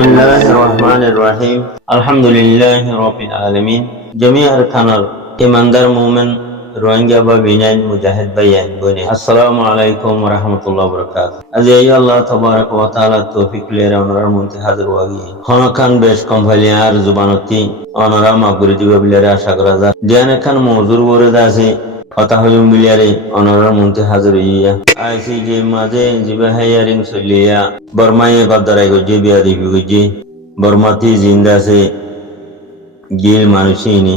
Bismillahir Rahmanir Rahim. Alhamdulillahi Rabbil Alamin. Jami arkanar imandar mu'min Rohingya ba binain mujahid bayan bone. Assalamu alaikum warahmatullahi wabarakatuh. Azi ayi Allah tabaraka wa taala tawfiq lera onarar munte hazır wagi. Hono kan besh kompaliyar zubanoti onara maguri diba bilere aşa kara যায়। Diane kan mawzur bore dase কথা হইম বিলিয়ারে অনরার মন্ত্রী হাজির হইয়া আইসি যে মাঝে জিবা hiring চলিয়া বর্মায়ে গদ্দারাই গজ্জে বিয়া দিবি গজ্জে বর্মাতি জিন্দা আছে গিল মানুষইনি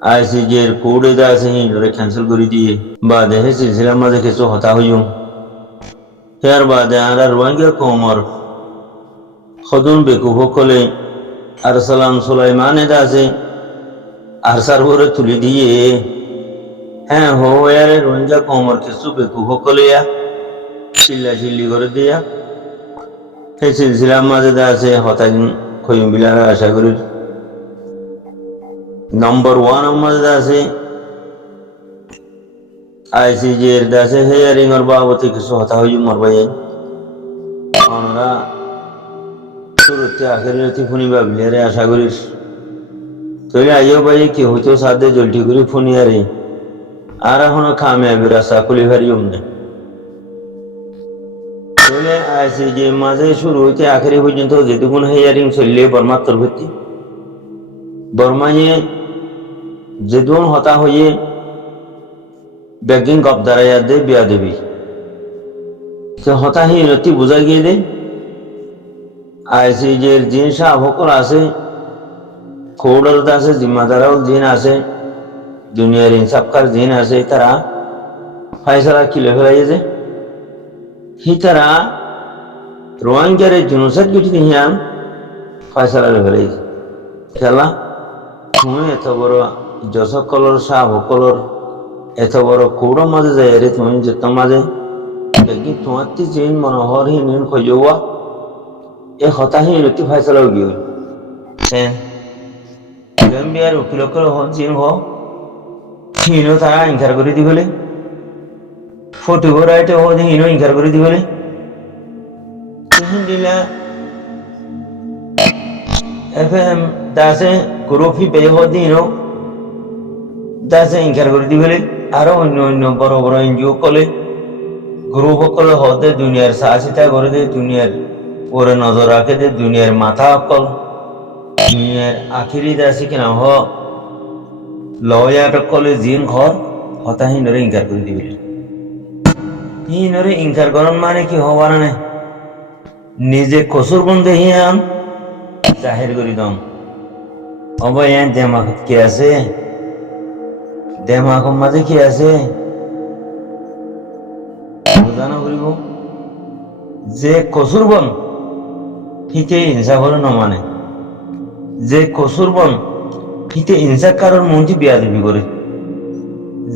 আইসি যে কোডে দা আছে হিন্ডরে ক্যান্সেল করে দিয়ে বাদে হে সিলসিলার মাঝে কিছু হতা হইম তার বাদে আরা রোহিঙ্গা কোমর খদুন বেকুফ কলে আরসালান সুলাইমানে দা আছে আরসার ভরে তুলি দিয়ে হ্যাঁ হো ইয়ারে রোহিঙ্গা কোমর কিছু বেকুফ কলিয়া চিল্লা চিল্লি করে দিয়া সেই সিলসিলার মাঝে দা আছে হতাইন খইম বিলারা আশা করি নম্বর 1 মাঝে আছে আইসিজি এর দাসে হেয়ারিং এর বাবতে কিছু হতা হই মরবাই আমরা শুরুতে আখেরিতে ফোনি বাবিলারে আশা করি তবে আইও ভাই কি হইতো সাথে জলটি করে ফোনি আরে আর এখন কামিয়াবি রাস্তা খুলি হারিয়ম না তবে আইসিজি মাঝে শুরু হইতে আখেরি পর্যন্ত যেটুকুন হেয়ারিং চললে বর্মার তরফতি বর্মায়ে যেদুন হতা হয়ে বেগিন গপদারাইয়া দে বিয়া দেবী সে হতাহীনতি বুঝা গিয়ে দে আইসিজের জিন সাহ সকল আছে খৌড়ার আছে জিম্মাদারাও জিন আছে দুনিয়ার ইনসাফকার জিন আছে তারা ফাইসালা কিলে ফেলাইছে হি তারা রোহিঙ্গারে জুনুসাদ গিটি হিয়াম ফাইসালা ফেলাইছে খেলা তুমি এত বড় যশকলর সাহ সকলর এত বড় কৌড় মাঝে যায় রে তুমি যেত মাঝে দেখি তোমার জিন মনোহর হীন খোঁজা এ হতাহীন অতি ফাইসলাও গিয়ে গাম্বিয়ার উকিলকর জিন হিনো তারা ইনকার করে দিবলে ফটিব রাইটে হিনো ইনকার করে দিবলে দিলা এফএম দাসে গ্রুপি বে হিনো দাসে ইনকার করে দিবলে আরো অন্য অন্য বড় বড় এনজিও কলে গ্রুপ কলে হতে দুনিয়ার সাহসিতা করে দে দুনিয়ার ওরে নজর রাখে দে দুনিয়ার মাথা অকল দুনিয়ার আখিরি দাসি কিনা হ লয়াট কলে জিন ঘর হতাহীনরে ইনকার করে দিবলে হিনরে ইনকার করন মানে কি হবার না নিজে কসুর বন্ধে হিয়াম জাহির করি দম অবয় দেমাগ কি আছে দেমাগ মাঝে কি আছে বোঝানো করিব যে কসুর বন হিতে হিংসা করে নমানে যে কসুর বন হিতে হিংসা কারোর মন্ত্রী বিয়া দিবি করে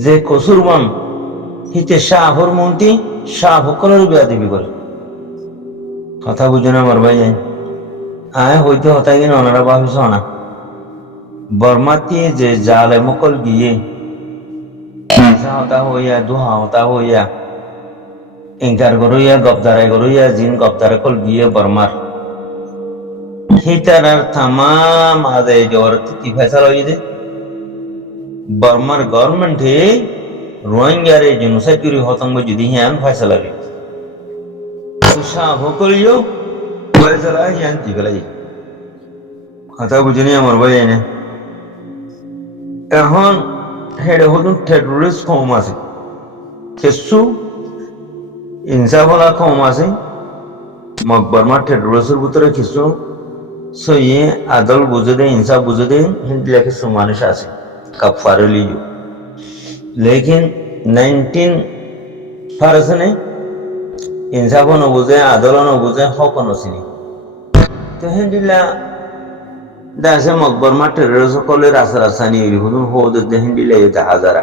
যে কসুর বন হিতে শাহর মন্ত্রী শাহ সকলের বিয়া দিবি করে কথা বুঝো না আমার ভাই আয় হইতে হতাই কিনা ওনারা ভাবিস না বর্মাতে যে জালে মকল গিয়ে হতা হইয়া দুহা হতা হইয়া ইনকার করইয়া গপদারাই করইয়া জিন গপদারে কল গিয়ে বর্মার হিতারার তামাম আদায় জোর কি ফয়সালা হইছে বর্মার গভর্নমেন্টে রোহিঙ্গারে জেনোসাইড করি হতঙ্গ যদি হিয়ান ফয়সালা রে সাহ করিও ফয়সালা হিয়ান দিগলাই কথা বুঝনি আমার ভাই এনে এখন হেডে হলুন টেররিস্ট কম আছে কিছু ইনসাফলা কম আছে মকবরমা টেররিস্টের ভিতরে কিছু সইয়ে আদল বুঝে দে ইনসাফ বুঝে দে হিন্দিলা কিছু মানুষ আছে কাফারে লিও লেকিন 19% ইনসাফ ন বুঝে আদল ন বুঝে হক ন চিনি তো হিন্দিলা দাসে মকবরমা টেররিস্ট কলে রাসানি হইল হুন হো দে হিন্দিলা এটা হাজারা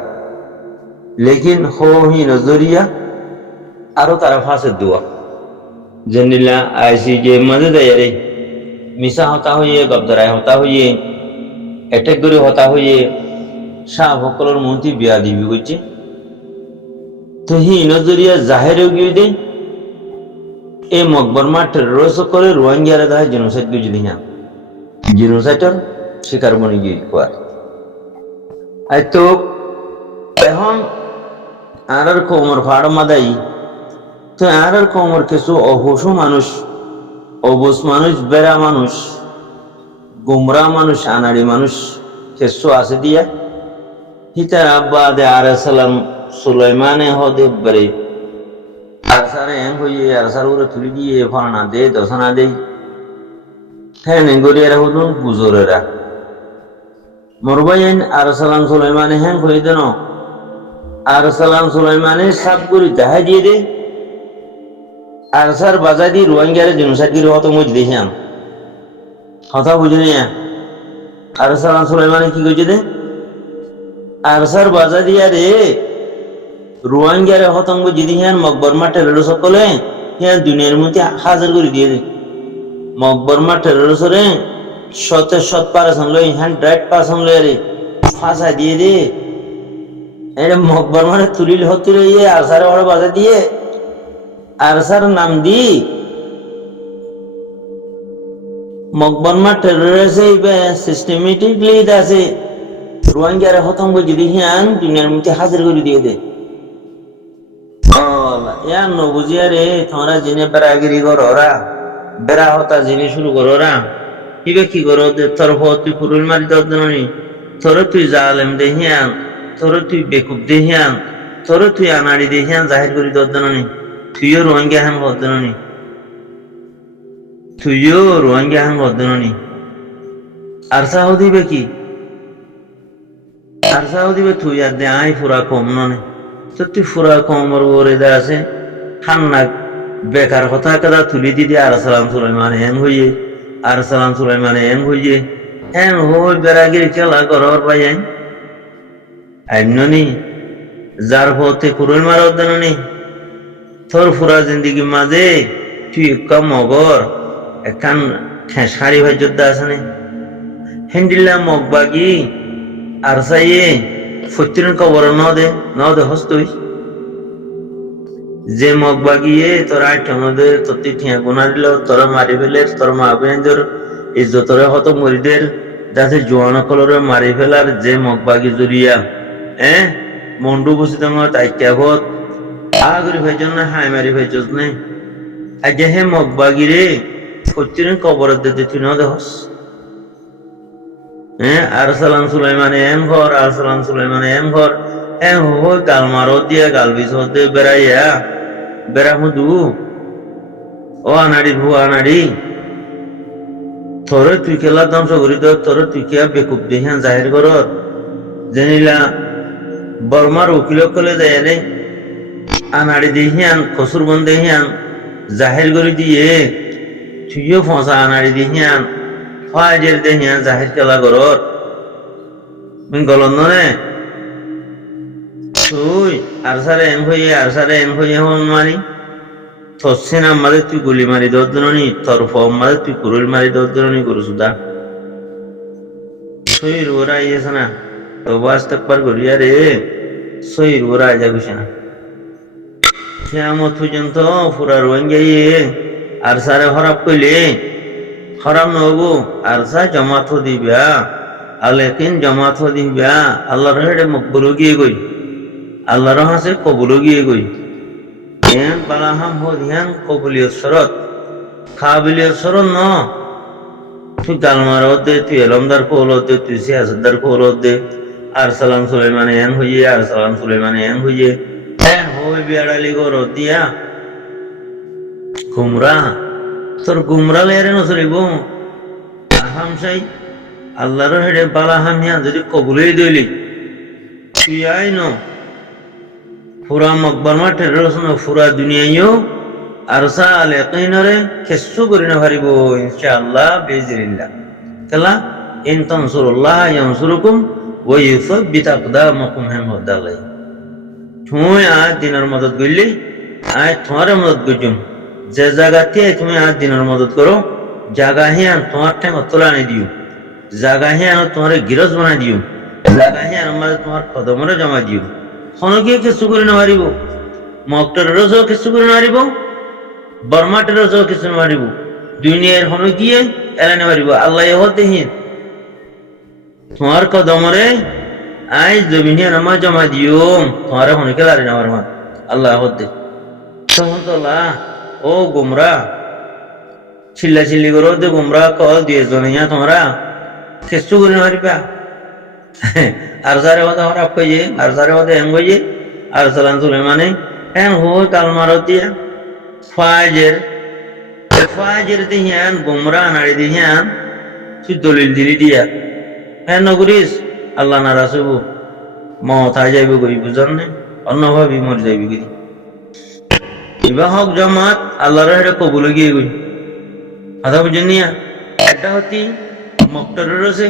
লেকিন হো হি নজরিয়া আরো তারা ফাঁসে দোয়া জেনিলা আইসিজে মাঝে দেয় রে মিশা হতা হইয়ে গবদারায় হতা হইয়ে অ্যাটাক করে হতা হইয়ে শাহ সকলের মন্ত্রী বিয়া দিবি করছে তো হি নজরিয়া জাহেরেও গিয়ে দে এই মকবরমা টেরোরিস্ট করে রোহিঙ্গারা দেয় জেনোসাইড গুজি দিনা জেনোসাইডর শিকার বনি গিয়ে কোয়ার আই তো এখন আর কোমর ফাড় মাদাই তো আর কোমর কিছু অহুশু মানুষ অবুজ মানুষ বেড়া মানুষ গুমরা মানুষ আনাড়ি মানুষ কিছু আছে দিয়া হিতার আব্বা দে আর সালাম সুলাইমানে হদে বরে আর সারে এং হইয়ে আর সার উরে তুলি দিয়ে ফলানা দে দশনা দেই হ্যাঁ নেঙ্গরিয়ারা হদুন গুজরেরা মরবাইন আর সালাম সুলাইমানে হ্যাং হয়ে দেন আর সালাম সুলাইমানে সাপ করি দেখা দিয়ে দে আর সার বাজা দি রোহিঙ্গারে জেনোসাইড করে হত মুজ দেখাম কথা বুঝলি আর সালাম সুলাইমানে কি কইছে দে আর সার বাজা দিয়া রে রোহিঙ্গারে হতঙ্গ যদি হ্যাঁ মকবরমা টেরোরিস্ট সকলে হ্যাঁ দুনিয়ার মধ্যে হাজার করে দিয়ে দে মকবরমা টেরোরিস্টরে শতে শত পার্সেন্ট লই 100% লই রে ফাঁসা দিয়ে দে এটা মকবরমারে তুলিল হতে রইয়ে আর সারে ওরা বাজা দিয়ে আর সার নাম দি মকবরমা টেরোরিস্ট সিস্টেমেটিকলি আছে রোহিঙ্গারে হতঙ্গ যদি হ্যাঁ দুনিয়ার মধ্যে হাজার করে দিয়ে দে ইয়ার নবুজিয়া রে তোমরা জিনে বেড়াগিরি করো ওরা বেড়া হতা জিনে শুরু করো ওরা কিবে কি করো তোর তুই কুরুল মারি দনি তোর তুই জালেম দেহিয়ান তোর তুই বেকুব দেহিয়ান তোর তুই আনাড়ি দেহিয়ান জাহির করি দনি তুইও রোহিঙ্গা হান বদনি তুইও রোহিঙ্গা হান বদনি আর সাহদি বে কি আর সাহদি বে তুই আর দে আই ফুরা কম ননে সত্যি ফুরা কমর ওরে দা আছে ঠান্না বেকার কথা কথা তুলি দিদি আর সালাম সুলাইমান এন হইয়ে আর সালাম সুলাইমান এন হইয়ে এন হই বেড়াগিরি খেলা করর পাইয়েন আইননি যার হতে কুরুল মারো দেননি তোর ফুরা জিন্দিগি মাঝে তুই কম মগর একান খেসারি ভাই যোদ্ধা আছে নি হেন্ডিল্লা মগবাগি আর সাইয়ে ফতির কবর ন দে হস্তই যে মগবাগিয়ে তোরা ঠেমদে ততি ঠিয়া গুনা দিল তোরা মারি ফেলে তোর মা বোনদের ইজ্জতরে হত মরিদের যাতে জোয়ান কলরে মারি ফেলার যে মগবাগি জুরিয়া মন্ডু বসি দঙ্গ তাইকা ভত আগরি ভাইজন না হাই মারি ভাইজস নে আগে হে মগবাগি রে ফতির কবর দে তুই ন দেহস আর সালাম সুলাইমান এম ঘর আর সালাম সুলাইমান এম ঘর হো গাল মারো দিয়া গাল বিষ হতে বেড়াইয়া বেড়া হুদু ও আনাড়ি ভু আনাড়ি তোরে তুই খেলা ধ্বংস করি তোর তুই কে বেকুব দেহিয়ান জাহির কর জেনিলা বর্মার উকিল কলে যায় রে আনাড়ি দেহিয়ান খসুর বন দেহিয়ান জাহির করে দিয়ে তুইও ফসা আনাড়ি দেহিয়ান ফাজের দেহিয়ান জাহির খেলা কর গলন নে তুই আর সারে এম হইয়ে হন মারি থসিন আমাদের তুই গুলি মারি দরদনি তোর আমাদের তুই কুরুল মারি দরদনি করু সুদা সইর ওরা ইয়েছে না তো বাস তকবার করিয়া রে সইর ওরা যা গুছে না কিয়ামত পর্যন্ত পুরা রোহিঙ্গা আর সারে হরাপ কইলে হরাম নহবো আর সা জমাত দিবা আলেকিন জমাত দিবা আল্লাহর হেডে মকবুল গিয়ে গই আল্লাহর হাসে কবুল গিয়ে গই এন বালাহাম হো ধ্যান কবুলিয়ত শরত কাবিলিয়ত শরত ন তুই গালমার দে তুই এলমদার কোলত দে তুই সিয়াসতদার কোলত দে আর সালাম সুলাইমান এন হইয়ে আর সালাম সুলাইমান এন হইয়ে হই বিয়াড়ালি গর দিয়া গুমরা তোর গুমরা লেরে নসরিব হামসাই আল্লাহর হেডে বালাহাম হিয়া যদি কবুলই দইলি তুই আই ন পুরা মকবরমা টেরোরিস্ট ন পুরা দুনিয়ায়ও আর সাল ইয়াকিনরে কেসু করি না পারিব ইনশাআল্লাহ বিইজনিল্লাহ কালা ইন তানসুরুল্লাহ ইয়ানসুরুকুম ওয়া ইউসাব্বিত আকদামাকুম হামদাল্লাহ তুই আজ দিনের মদত গইলি আজ তোমার মদত গজুম যে জায়গাতে তুমি আজ দিনের মদত করো জায়গা হিয়ান তোমার টাইম তোলানি দিও জায়গা হিয়ান তোমার গিরজ বানাই দিও জায়গা হিয়ান আমাদের তোমার কদমরে জমা দিও কোনো কি কিছু করে না পারিব মকটার রোজও কিছু করে না পারিব বর্মাটের কিছু মারিব দুনিয়ার হনো গিয়ে এলানে মারিব আল্লাহ হতেহীন তোমার কদমরে আই জমিনে নামা জমা দিও তোমার হনে খেলারে নামার মা আল্লাহ হতে তহতলা ও গুমরা চিল্লা চিল্লি করো দে গুমরা কল দিয়ে জনিয়া তোমরা কেসু করে মারিবা আর সারে কথা খারাপ কইয়ে আর সারে কথা হেম কইয়ে আর সালান সুলেমানে হ্যাঁ হো কালমার দিয়া ফাজের দিহিয়ান গুমরা নাড়ি দিহিয়ান তুই দলিল দিলি দিয়া হ্যাঁ নগরিস আল্লাহ নারাজ হইব মতায় যাইব করি বুঝার নেই অন্যভাবে মরে যাইবি করি ইবা হক জমাত আল্লাহর এটা কবুল গিয়ে গই কথা বুঝেন নিয়া একটা হতি মক্তরের আছে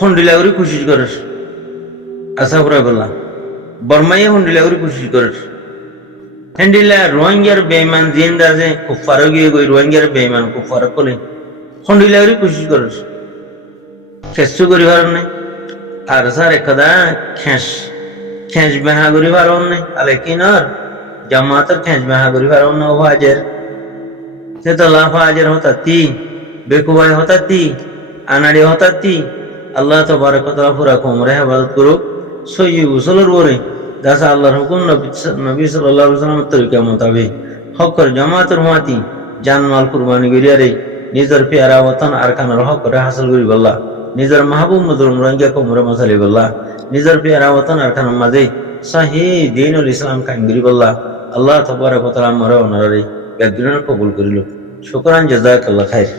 হন্ডিলা করে খুশি করিস আশা করা বলা বর্মাইয়ে হন্ডিলা করে খুশি করিস হ্যান্ডিলা রোহিঙ্গার বেইমান জিন্দা আছে খুব ফারো গিয়ে গই রোহিঙ্গার বেইমান খুব ফারো কলে হন্ডিলা করে খুশি করিস খেসু করি পারেন নাই আর স্যার একদা খেঁচ বেহা করি পারেন নাই আলে কিনার জামাতের খেঁচ বেহা করি পারেন না ফাজের সেতলা ফাজের হতাতি বেকুবাই হতাতি আনাড়ি হতাতি আল্লাহ তবারক ওয়া তাআলা পুরা কোমরে হেফাজত করুক সহি উসুলের পরে দাসা আল্লাহর হুকুম নবী সাল্লাল্লাহু আলাইহি ওয়াসাল্লামের তরিকা মোতাবেক হকর জামাতের মাতি জানমাল কুরবানি করিয়ারে নিজের পেয়ারা ওতন আর কানার হক করে হাসিল করি বললা নিজের মাহবুব মজলুম রোহিঙ্গা কোমরে মশালি বললা নিজের পেয়ারা ওতন আর কানার মাঝে সহি দ্বীনুল ইসলাম কায়েম করি বললা আল্লাহ তাবারক ওয়া তাআলা মরে ওনারে একদিনের কবুল করিল শুকরান জাযাকাল্লাহ খাইর।